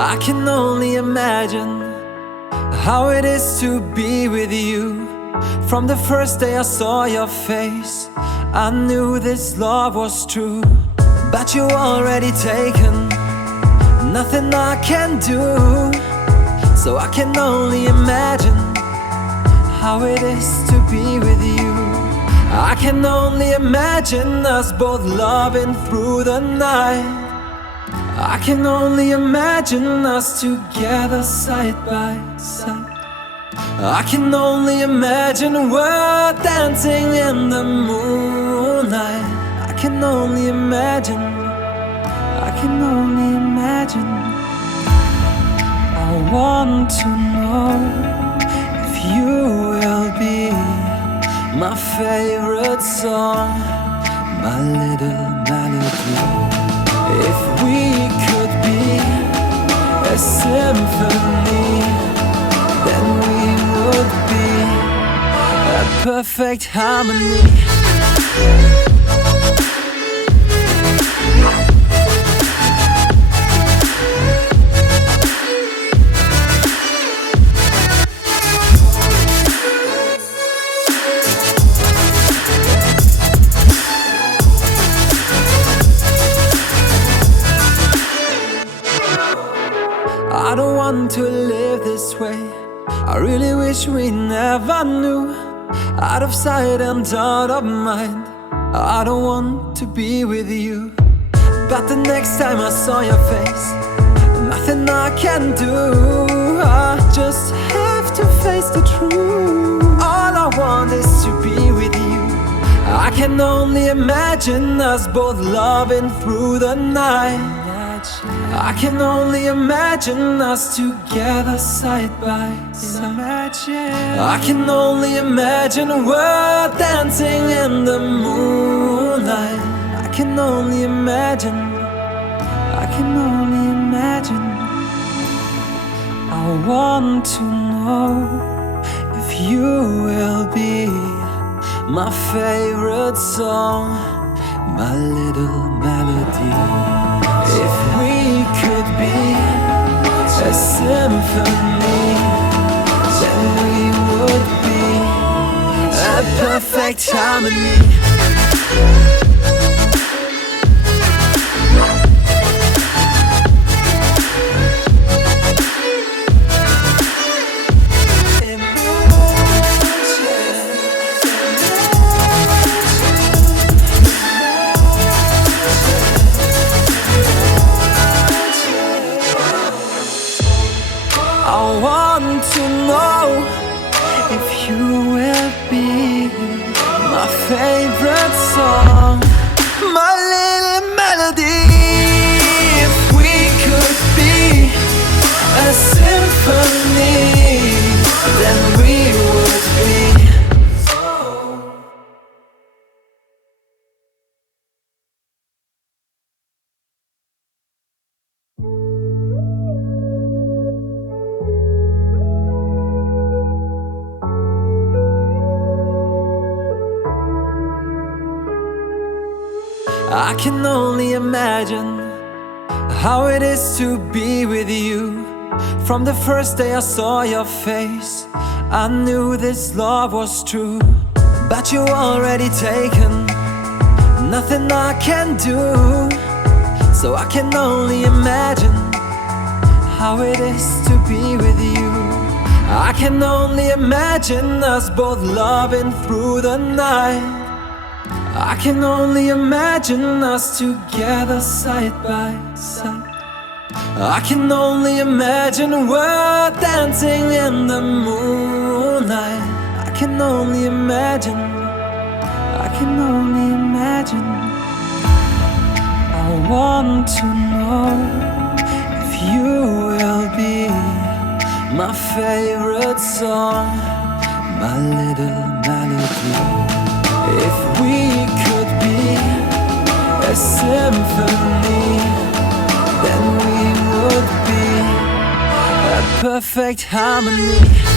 I can only imagine how it is to be with you. From the first day I saw your face, I knew this love was true. But you already taken, nothing I can do. So I can only imagine how it is to be with you. I can only imagine us both loving through the night. I can only imagine us together side by side. I can only imagine we're dancing in the moonlight. I can only imagine, I can only imagine. I want to know if you will be my favorite song, my little melody. If we could be a symphony, then we would be a perfect harmony. I don't want to live this way. I really wish we never knew. Out of sight and out of mind, I don't want to be with you. But the next time I saw your face, nothing I can do. I just have to face the truth. All I want is to be with you. I can only imagine us both loving through the night. I can only imagine us together side by side. I can only imagine we're dancing in the moonlight. I can only imagine, I can only imagine. I want to know if you will be my favorite song, my little melody. If we could be a symphony, then we would be a perfect harmony. I want to know if you will be my favorite song, my little melody. If we could be a symphony, then we would be. I can only imagine how it is to be with you. From the first day I saw your face, I knew this love was true. But you already taken, nothing I can do. So I can only imagine how it is to be with you. I can only imagine us both loving through the night. I can only imagine us together side by side. I can only imagine we're dancing in the moonlight. I can only imagine, I can only imagine. I want to know if you will be my favorite song, my little melody. If we could be a symphony, then we would be a perfect harmony.